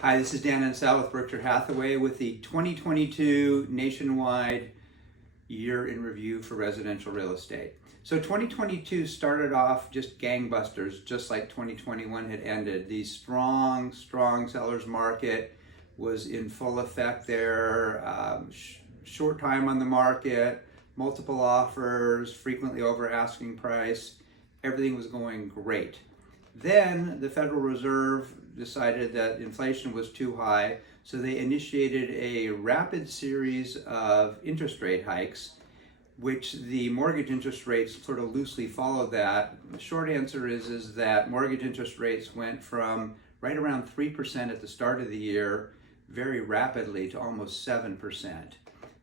Hi, this is Dan Ansel with Berkshire Hathaway with the 2022 nationwide year in review for residential real estate. So 2022 started off just gangbusters, just like 2021 had ended. The strong seller's market was in full effect there. Short time on the market, multiple offers, frequently over asking price. Everything was going great. Then the Federal Reserve decided that inflation was too high, so they initiated a rapid series of interest rate hikes, which the mortgage interest rates sort of loosely followed that. The short answer is that mortgage interest rates went from right around 3% at the start of the year very rapidly to almost 7%.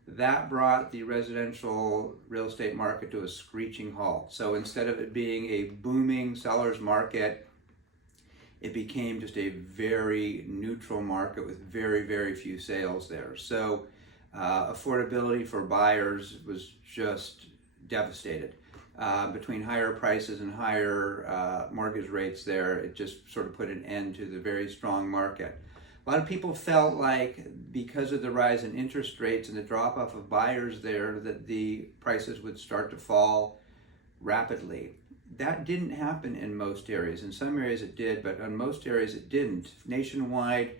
That brought the residential real estate market to a screeching halt. So instead of it being a booming seller's market, it became just a very neutral market with very few sales there. So affordability for buyers was just devastated. Between higher prices and higher mortgage rates there, it just sort of put an end to the very strong market. A lot of people felt like because of the rise in interest rates and the drop off of buyers there that the prices would start to fall rapidly. That didn't happen in most areas. In some areas it did, but in most areas it didn't. Nationwide,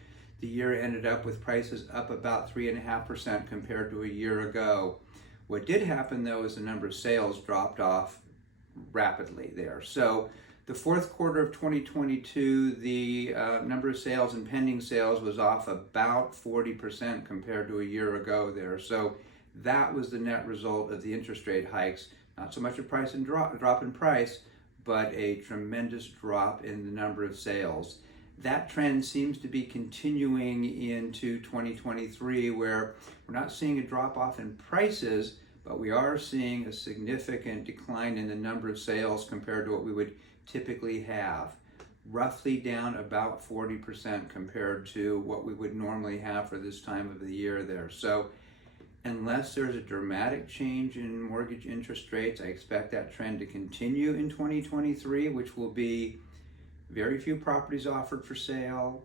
the year ended up with prices up about 3.5% compared to a year ago. What did happen though is the number of sales dropped off rapidly there. So the fourth quarter of 2022, the number of sales and pending sales was off about 40% compared to a year ago there. So that was the net result of the interest rate hikes. Not so much a drop in price, but a tremendous drop in the number of sales. That trend seems to be continuing into 2023, where we're not seeing a drop off in prices, but we are seeing a significant decline in the number of sales compared to what we would typically have. Roughly down about 40% compared to what we would normally have for this time of the year there. So unless there's a dramatic change in mortgage interest rates, I expect that trend to continue in 2023, which will be very few properties offered for sale,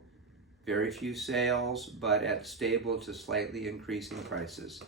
very few sales, but at stable to slightly increasing prices.